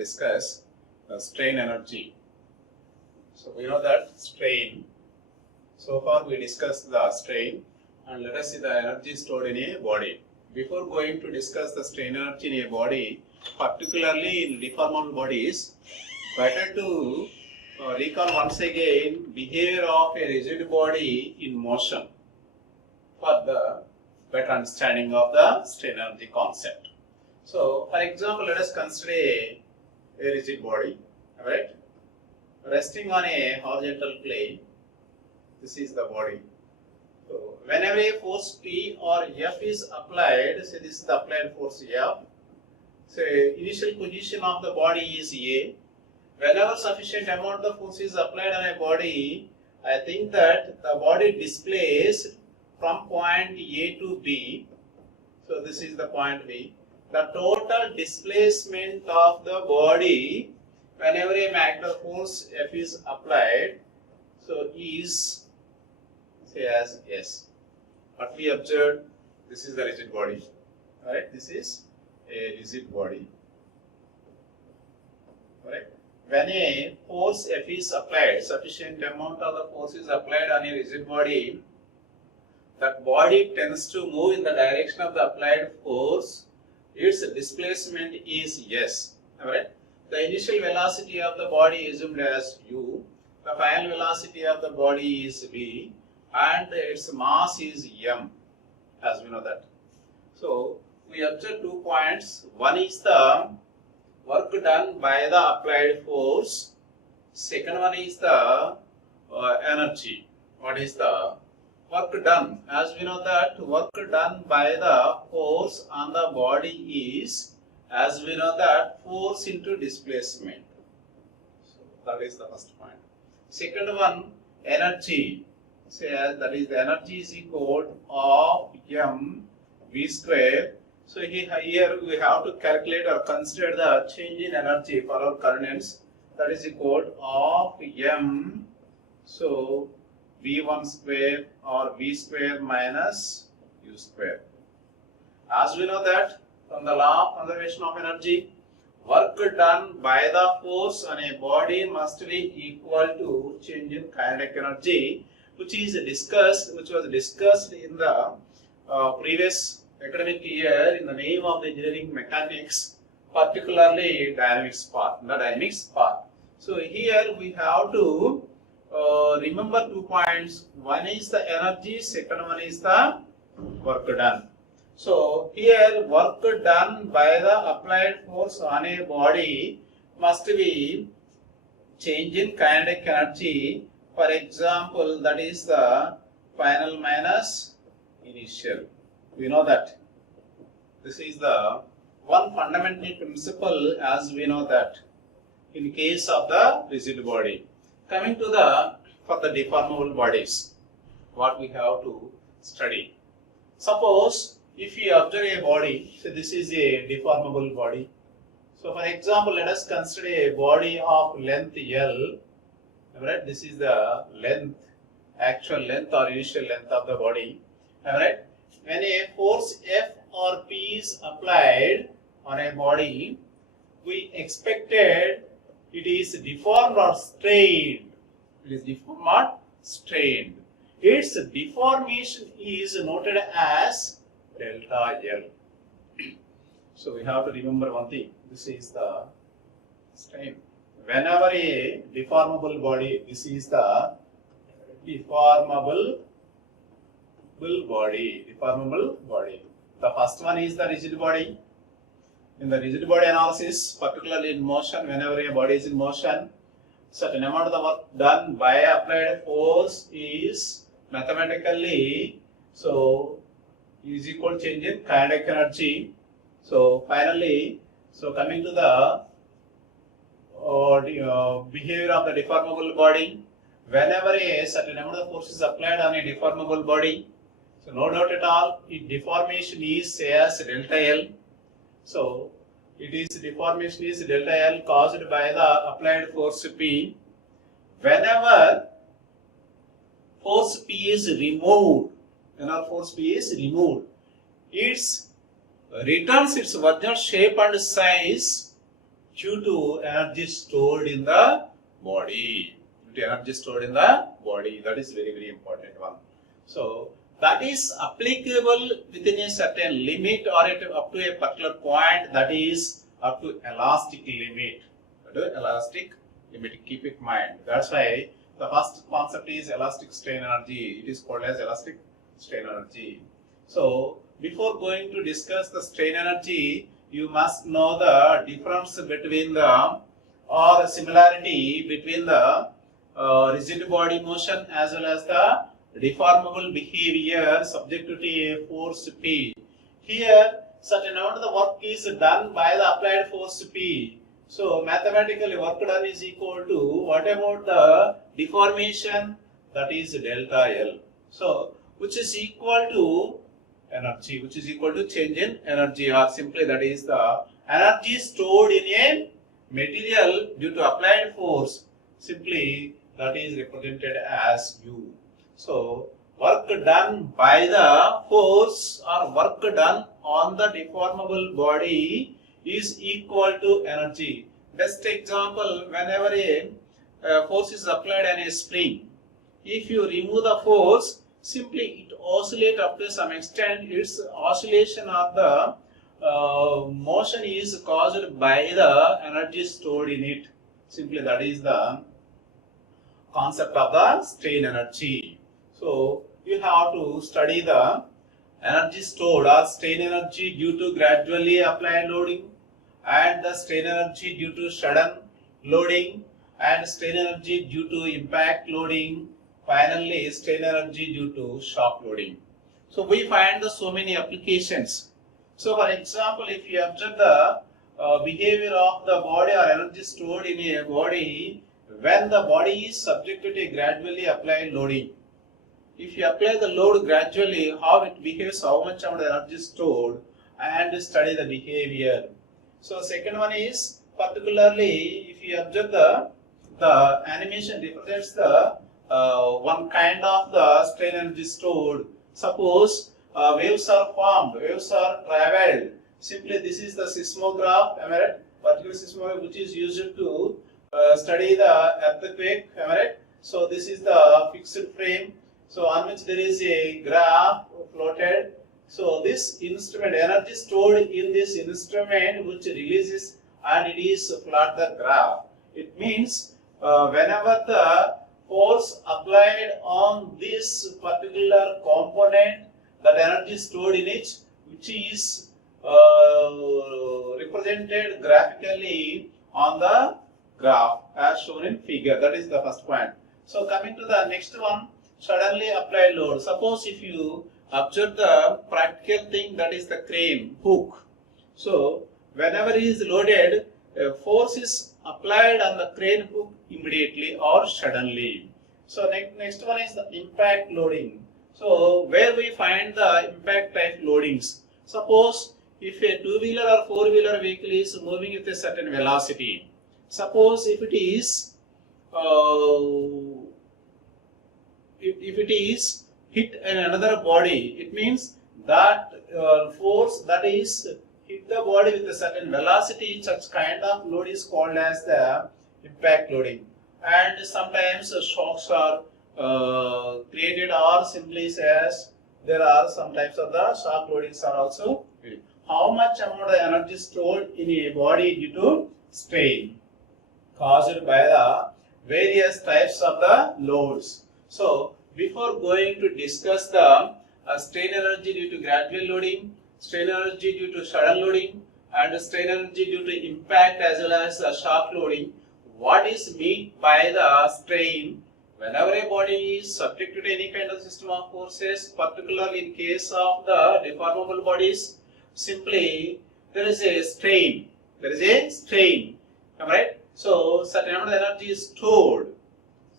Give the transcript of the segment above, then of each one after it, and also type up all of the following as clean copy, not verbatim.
discuss strain energy. So we know that strain. So far we discussed the strain, and let us see the energy stored in a body. Before going to discuss the strain energy in a body, particularly in deformable bodies, better to recall once again behavior of a rigid body in motion for the better understanding of the strain energy concept. So, for example, let us consider a rigid body, right? Resting on a horizontal plane. This is the body. So, whenever a force P or F is applied, say this is the applied force F. So, initial position of the body is A. Whenever sufficient amount of force is applied on a body, I think that the body displaced from point A to B. So, this is the point B. The total displacement of the body whenever a magnetic force F is applied, so is say as S. What we observed, this is the rigid body, right? This is a rigid body, right? When a force F is applied, sufficient amount of the force is applied on a rigid body, that body tends to move in the direction of the applied force. Its displacement is S. Alright? The initial velocity of the body is assumed as U. The final velocity of the body is V, and its mass is M, as we know that. So we observe 2 points. One is the work done by the applied force. Second one is the energy. What is the work done? As we know that work done by the force on the body is, as we know that, force into displacement. So that is the first point. Second one, energy. Say that is the energy is equal of M V square. So here we have to calculate or consider the change in energy for our coordinates. That is equal of M. So V1 square or V square minus U square. As we know that from the law of conservation of energy, work done by the force on a body must be equal to change in kinetic energy, which was discussed in the previous academic year in the name of the engineering mechanics, particularly dynamics part. So here we have to remember 2 points. One is the energy, second one is the work done. So here work done by the applied force on a body must be change in kinetic energy. For example, that is the final minus initial. We know that. This is the one fundamental principle, as we know that in case of the rigid body. Coming to for the deformable bodies, what we have to study. Suppose if you observe a body, so this is a deformable body. So for example, let us consider a body of length L. Right? This is the length, actual length or initial length of the body. Right? When a force F or P is applied on a body, we expected it is deformed or strained. It is deformed or strained. Its deformation is noted as delta L. So we have to remember one thing. This is the strain. Whenever a deformable body, this is the deformable body. The first one is the rigid body. In the rigid body analysis, particularly in motion, whenever a body is in motion, certain amount of the work done by applied force is mathematically is equal to change in kinetic energy. So finally, coming to the behavior of the deformable body, whenever a certain amount of force is applied on a deformable body, so no doubt at all, its deformation is say as delta L. So it is deformation is delta L caused by the applied force P. Whenever force P is removed, it returns its original shape and size due to energy stored in the body. Due to energy stored in the body. That is very, very important one. So that is applicable within a certain limit or up to a particular point, that is up to elastic limit. Elastic limit, keep it in mind. That's why the first concept is elastic strain energy. It is called as elastic strain energy. So before going to discuss the strain energy, you must know the difference between the or the similarity between the rigid body motion as well as the deformable behavior subject to a force P. Here, certain amount of the work is done by the applied force P. So, mathematically, work done is equal to what about the deformation? That is delta L. So, which is equal to energy, which is equal to change in energy, or simply that is the energy stored in a material due to applied force. Simply that is represented as U. So, work done by the force or work done on the deformable body is equal to energy. Best example, whenever a force is applied on a spring, if you remove the force, simply it oscillates up to some extent. Its oscillation of the motion is caused by the energy stored in it. Simply that is the concept of the strain energy. So you have to study the energy stored or strain energy due to gradually applied loading, and the strain energy due to sudden loading, and strain energy due to impact loading, finally strain energy due to shock loading. So we find the so many applications. So for example, if you observe the behavior of the body or energy stored in a body when the body is subjected to a gradually applied loading. If you apply the load gradually, how it behaves, how much amount of energy stored, and study the behavior. So second one is particularly if you observe the animation represents the one kind of the strain energy stored. Suppose waves are formed, waves are traveled. Simply this is the seismograph, am I right? Particular seismograph which is used to study the earthquake, am I right? So this is the fixed frame. So on which there is a graph floated. So this instrument, energy stored in this instrument which releases and it is plot the graph. It means whenever the force applied on this particular component, that energy stored in it, which is represented graphically on the graph as shown in figure. That is the first point. So coming to the next one, suddenly applied load. Suppose if you observe the practical thing, that is the crane hook. So whenever it is loaded, a force is applied on the crane hook immediately or suddenly. So next one is the impact loading. So where we find the impact type loadings. Suppose if a two-wheeler or four-wheeler vehicle is moving with a certain velocity. Suppose if it is if it is hit in another body, it means that force that is hit the body with a certain velocity, such kind of load is called as the impact loading. And sometimes shocks are created, or simply says there are some types of the shock loadings are also. How much amount of energy stored in a body due to strain caused by the various types of the loads. So before going to discuss the strain energy due to gradual loading, strain energy due to sudden loading, and strain energy due to impact as well as shock loading, what is meant by the strain? Whenever a body is subjected to any kind of system of forces, particularly in case of the deformable bodies, simply there is a strain. There is a strain. Am I right? So certain amount of energy is stored.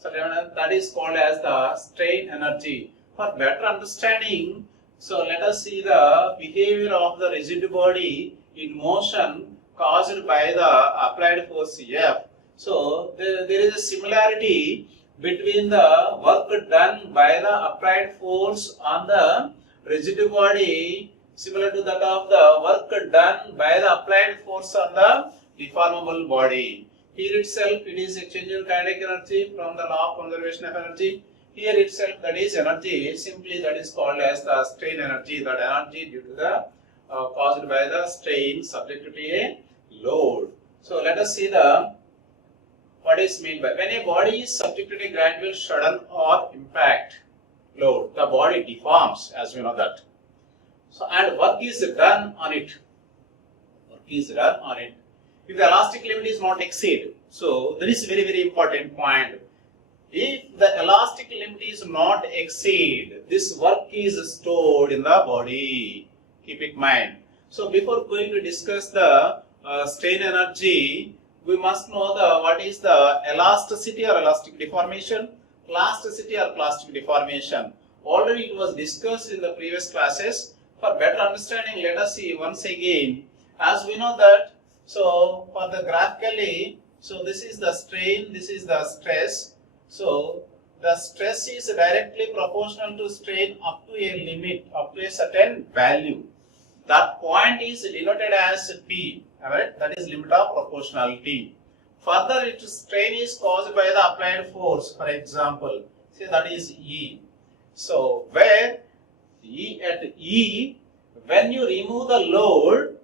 That is called as the strain energy. For better understanding, so let us see the behavior of the rigid body in motion caused by the applied force F. So there is a similarity between the work done by the applied force on the rigid body, similar to that of the work done by the applied force on the deformable body. Here itself it is exchange of kinetic energy from the law of conservation of energy. Here itself that is energy, simply that is called as the strain energy, that energy due to the caused by the strain subject to a load. So let us see the what is meant by when a body is subjected to a gradual, sudden or impact load, the body deforms, as we know that. So and work is done on it. Work is done on it. If the elastic limit is not exceeded, so that is very very important point. If the elastic limit is not exceed, this work is stored in the body. Keep it in mind. So before going to discuss the strain energy, we must know the what is the elasticity or elastic deformation, plasticity or plastic deformation. Already it was discussed in the previous classes. For better understanding, let us see once again. As we know that, so for the graphically, so this is the strain, this is the stress. So the stress is directly proportional to strain up to a limit, up to a certain value. That point is denoted as P, alright? That is limit of proportionality. Further, its strain is caused by the applied force. For example, say that is E. So where E at E, when you remove the load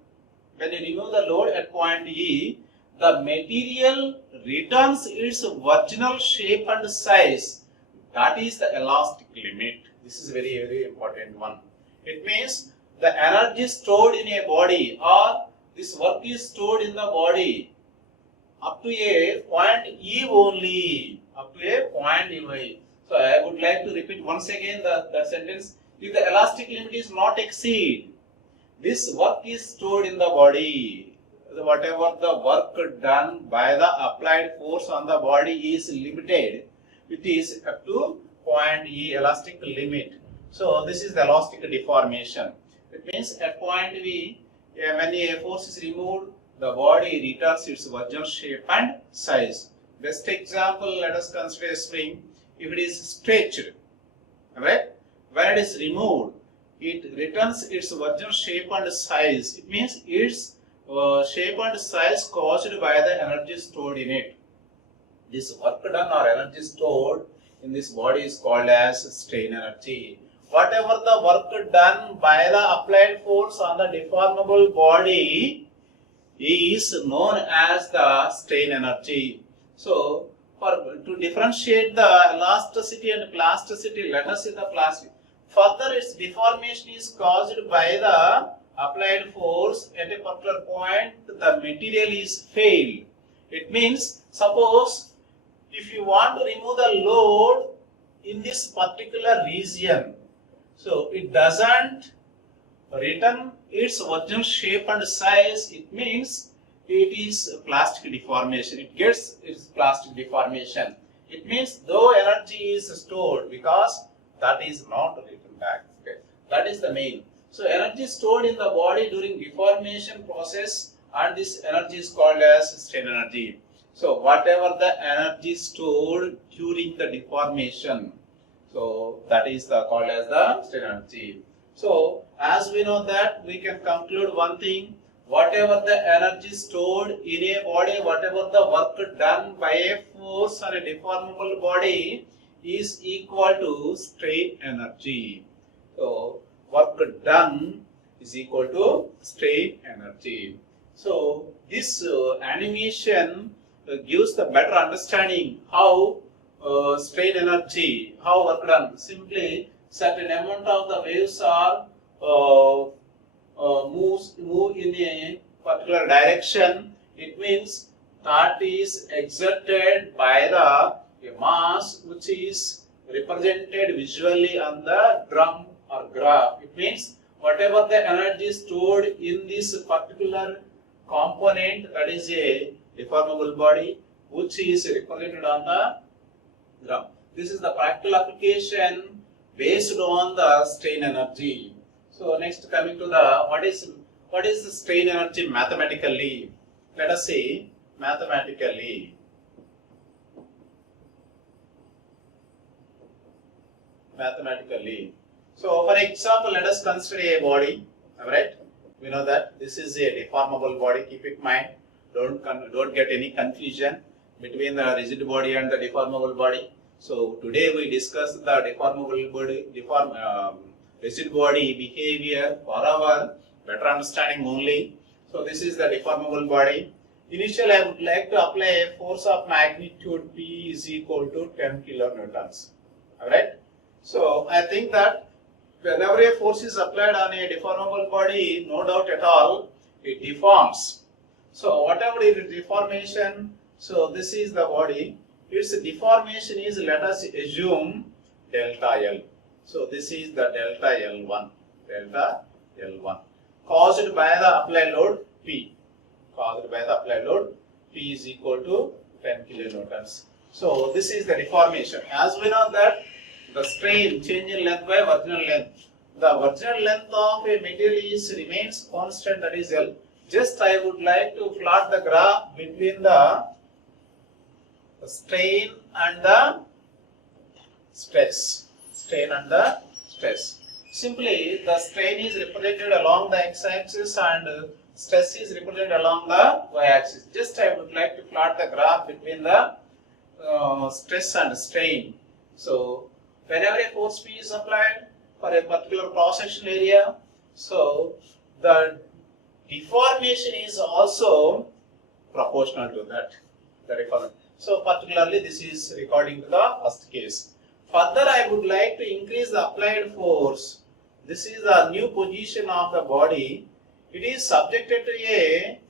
at point E, the material returns its original shape and size. That is the elastic limit. This is very very important one. It means the energy stored in a body or this work is stored in the body up to a point E only. Up to a point E only. So I would like to repeat once again the sentence. If the elastic limit is not exceed, this work is stored in the body. Whatever the work done by the applied force on the body is limited. It is up to point E, elastic limit. So this is the elastic deformation. It means at point V, when a force is removed, the body returns its original shape and size. Best example, let us consider a spring. If it is stretched, right? When it is removed, it returns its original shape and size. It means its shape and size caused by the energy stored in it. This work done or energy stored in this body is called as strain energy. Whatever the work done by the applied force on the deformable body is known as the strain energy. So, to differentiate the elasticity and plasticity, let us see the plasticity. Further, its deformation is caused by the applied force at a particular point. The material is failed. It means, suppose if you want to remove the load in this particular region, so it doesn't return its original shape and size. It means it is plastic deformation. It gets its plastic deformation. It means though energy is stored, because that is not returned back. Okay. That is the main. So energy stored in the body during deformation process, and this energy is called as strain energy. So whatever the energy stored during the deformation, so that is called as the strain energy. So as we know that, we can conclude one thing: whatever the energy stored in a body, whatever the work done by a force on a deformable body is equal to strain energy. So work done is equal to strain energy. So this animation gives the better understanding how strain energy, how work done. Simply certain amount of the waves are move in a particular direction. It means that is exerted by the mass which is represented visually on the drum or graph. It means whatever the energy stored in this particular component, that is a deformable body, which is represented on the drum. This is the practical application based on the strain energy. So next, coming to the what is the strain energy mathematically? Let us see mathematically. So for example, let us consider a body. Alright, we know that this is a deformable body. Keep it in mind. Don't get any confusion between the rigid body and the deformable body. So today we discussed the deformable body, rigid body behavior for our better understanding only. So this is the deformable body. Initially, I would like to apply a force of magnitude P is equal to 10 kilonewtons. Alright. So I think that whenever a force is applied on a deformable body, no doubt at all, it deforms. So whatever is the deformation, so this is the body. Its deformation is, let us assume, delta L. So this is the delta L1. Delta L1. Caused by the applied load P. Caused by the applied load P is equal to 10 kilonewtons. So this is the deformation. As we know that the strain change in length by original length. The original length of a material remains constant, that is L. Just I would like to plot the graph between the strain and the stress. Strain and the stress. Simply the strain is represented along the x-axis and stress is represented along the y-axis. Just I would like to plot the graph between the stress and strain. So whenever a force P is applied for a particular cross-sectional area, so the deformation is also proportional to that. The deformation. So particularly this is according to the first case. Further, I would like to increase the applied force. This is the new position of the body. It is subjected to a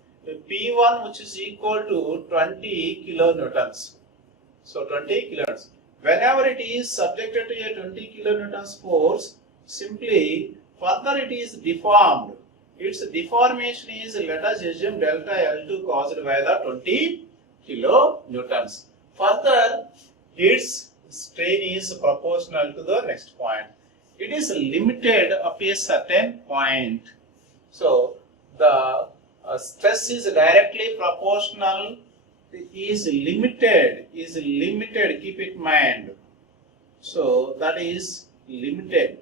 P1 which is equal to 20 kilonewtons. So 20 kilonewtons. Whenever it is subjected to a 20 kilonewtons force, simply further it is deformed. Its deformation is, let us assume, delta L2 caused by the 20 kilonewtons. Further, its strain is proportional to the next point. It is limited up to a certain point. So the stress is directly proportional, is limited, keep it in mind. So that is limited.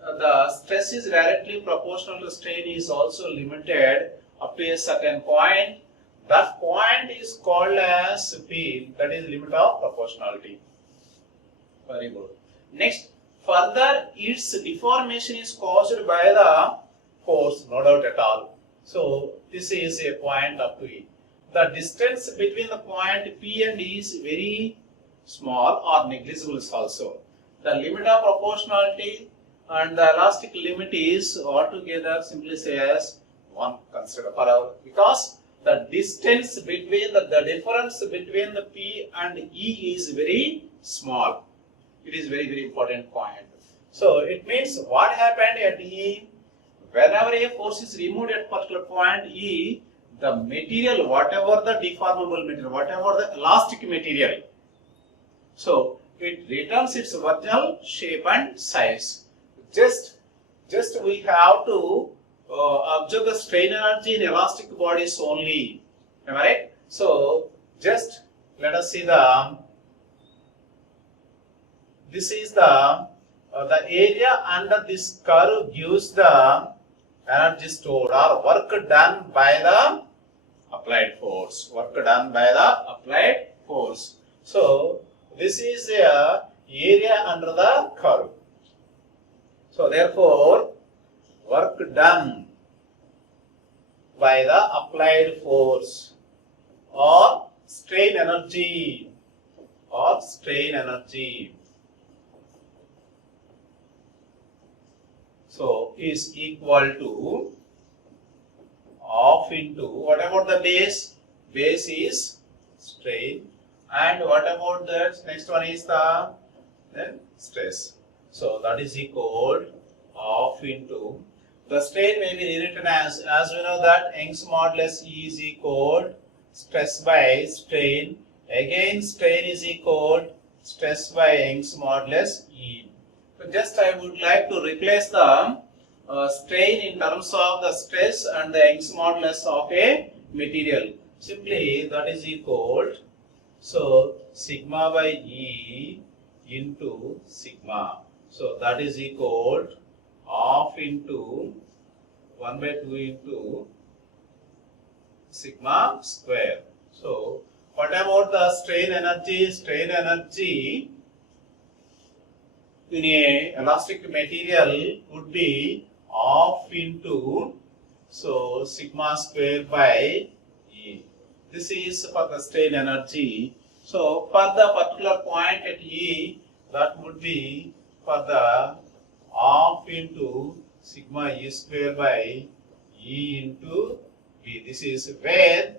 The stress is directly proportional to strain is also limited up to a certain point. That point is called as P, that is limit of proportionality. Very good. Next, further its deformation is caused by the force, no doubt at all. So this is a point up to E. The distance between the point P and E is very small or negligible also. The limit of proportionality and the elastic limit is altogether simply say as 1 consider per hour, because the distance between the difference between the P and E is very small. It is very important point. So it means what happened at E, whenever a force is removed at particular point E, the material, whatever the deformable material, whatever the elastic material, so it returns its original shape and size. Just we have to observe the strain energy in elastic bodies only. Am I right? So just let us see this is the area under this curve gives the energy stored or work done by the applied force. Work done by the applied force. So this is the area under the curve. So therefore, work done by the applied force or strain energy so is equal to half into what about the base is strain, and what about that next one is the then stress. So that is equal half into the strain may be rewritten as we know that Young's modulus E is equal stress by strain. Again strain is equal stress by Young's modulus E. So just I would like to replace the strain in terms of the stress and the Young's modulus of a material. Simply that is equal, so sigma by E into sigma. So that is equal half into 1 by 2 into sigma square. So what about the strain energy? Strain energy in a elastic material would be half into sigma square by E. This is for the strain energy. So for the particular point at E, that would be for the half into sigma E square by E into V. This is where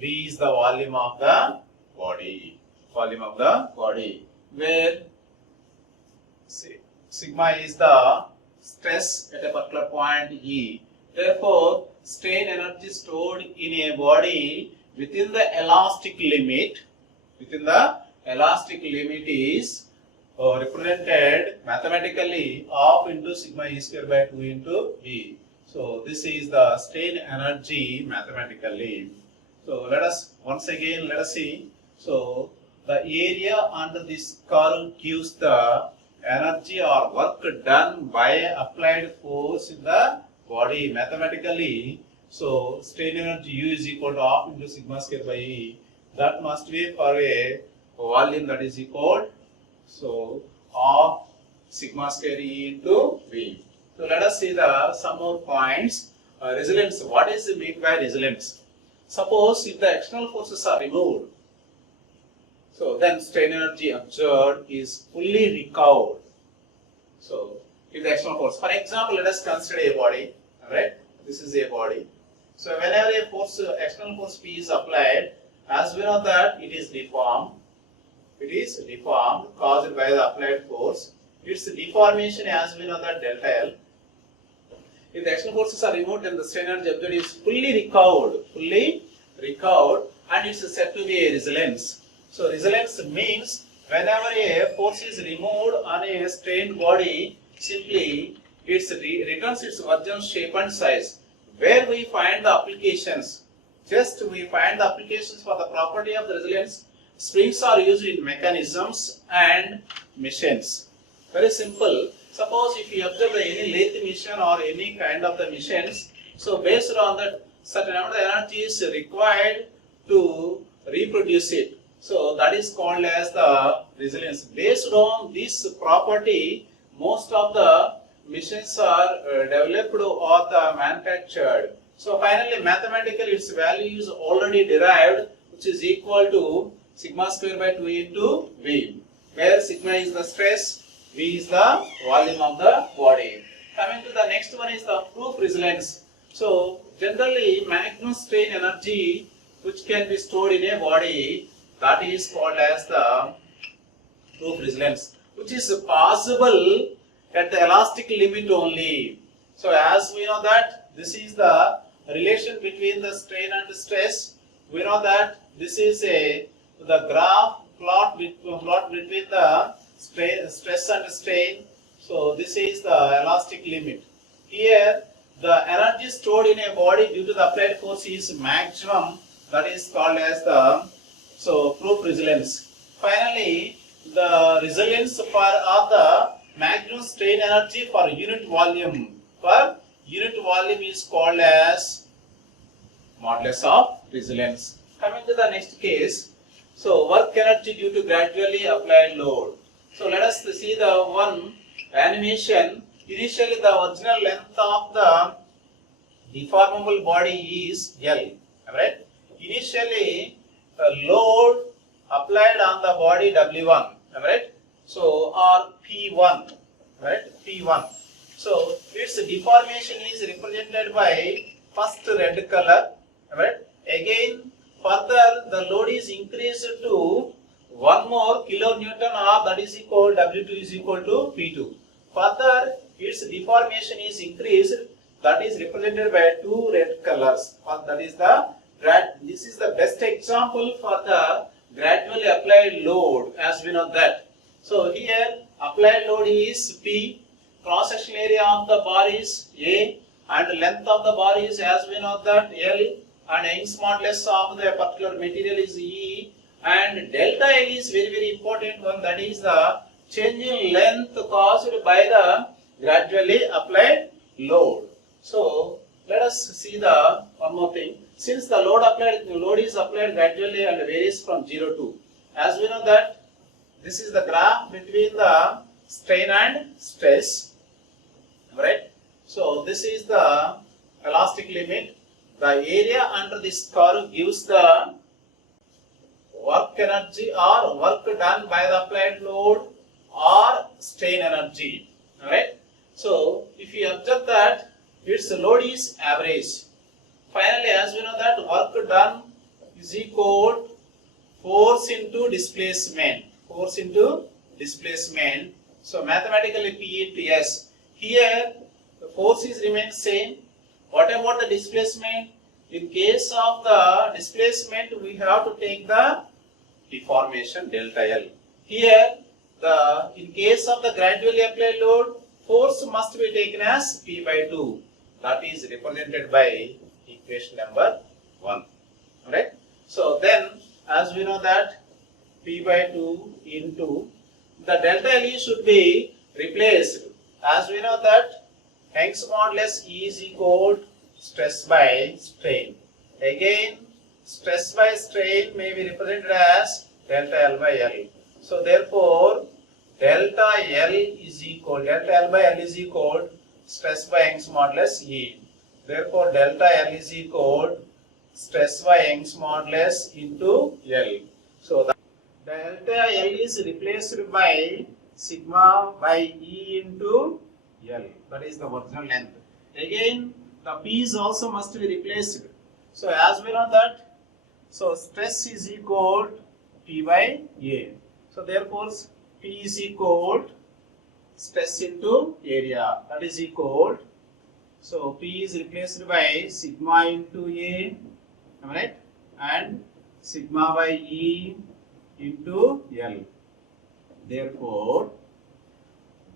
V is the volume of the body. Volume of the body. Where sigma is the stress at a particular point E. Therefore, strain energy stored in a body within the elastic limit. Within the elastic limit is represented mathematically half into sigma E square by 2 into V. So this is the strain energy mathematically. So let us see. So the area under this curve gives the energy or work done by applied force in the body mathematically. So strain energy U is equal to half into sigma square by E. That must be for a volume that is equal half sigma square E into V. So let us see some more points. Resilience. What is meant by resilience? Suppose if the external forces are removed, so then strain energy observed is fully recovered. So if the external force, for example, let us consider a body. Alright, this is a body. So whenever a force, external force P is applied, as we know that it is deformed. It is deformed caused by the applied force. Its deformation, as we know that delta L. If the external forces are removed, then the strain energy observed is fully recovered, and it's said to be a resilience. So resilience means whenever a force is removed on a strained body, simply it returns its original shape and size. Where we find the applications? Just we find the applications for the property of the resilience. Springs are used in mechanisms and machines. Very simple. Suppose if you observe any lathe machine or any kind of the machines, so based on that certain amount of energy is required to reproduce it. So that is called as the resilience. Based on this property, most of the machines are developed or the manufactured. So finally, mathematically, its value is already derived, which is equal to sigma square by 2 into V, where sigma is the stress, V is the volume of the body. Coming to the next one is the proof resilience. So generally, maximum strain energy which can be stored in a body, that is called as the proof resilience, which is possible at the elastic limit only. So as we know that this is the relation between the strain and stress. We know that this is the graph plot between the stress and strain. So this is the elastic limit. Here the energy stored in a body due to the applied force is maximum. That is called as the proof resilience. Finally, the resilience of the maximum strain energy for unit volume. For unit volume is called as modulus of resilience. Coming to the next case, so work energy due to gradually applied load. So let us see the one animation. Initially, the original length of the deformable body is L. Right? Initially, the load applied on the body W1. Right? So or P1. Right? P1. So its deformation is represented by first red color. Right? Again, further the load is increased to 1 more kilonewton, or that is equal W2 is equal to P2. Further, its deformation is increased, that is represented by 2 red colors. That is this is the best example for the gradually applied load, as we know that. So here applied load is P, cross section area of the bar is A, and length of the bar is, as we know that, L, and Young's modulus of the particular material is E, and delta L is very important one, that is the change in length caused by the gradually applied load. So let us see the one more thing. Since the load is applied gradually and varies from 0 to, as we know that this is the graph between the strain and stress, right? So this is the elastic limit. The area under this curve gives the work energy or work done by the applied load or strain energy, alright? So if you observe that its load is average. Finally, as we know that work done is equal force into displacement. Force into displacement. So mathematically P into S. Here the force is remains same. What about the displacement? In case of the displacement, we have to take the deformation delta L. Here, in case of the gradually applied load, force must be taken as P by 2. That is represented by equation number 1. Alright? So then, as we know that P by 2 into the delta L should be replaced. As we know that Young's modulus E is equal to stress by strain. Again, stress by strain may be represented as delta L by L. So therefore, delta L by L is equal stress by Young's modulus E. Therefore, delta L is equal stress by Young's modulus into L. So the delta L is replaced by sigma by E into L. That is the original length. Again, the P's also must be replaced. So as we know that, so stress is equal to P by A. So therefore, P is equal stress into area. That is equal. So P is replaced by sigma into A, am I right? And sigma by E into L. Therefore,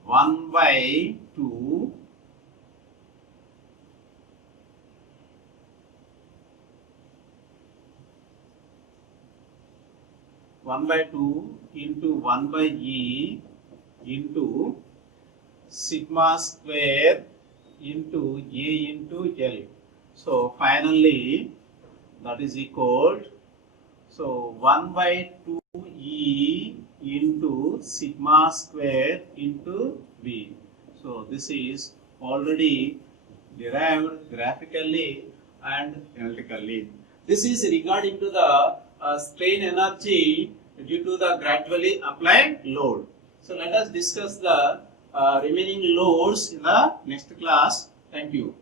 1 by 2 into 1 by E into sigma square into A into L. So finally that is equal, so 1 by 2 E into sigma square into B. So this is already derived graphically and analytically. This is regarding to the strain energy due to the gradually applied load. So let us discuss the remaining loads in the next class. Thank you.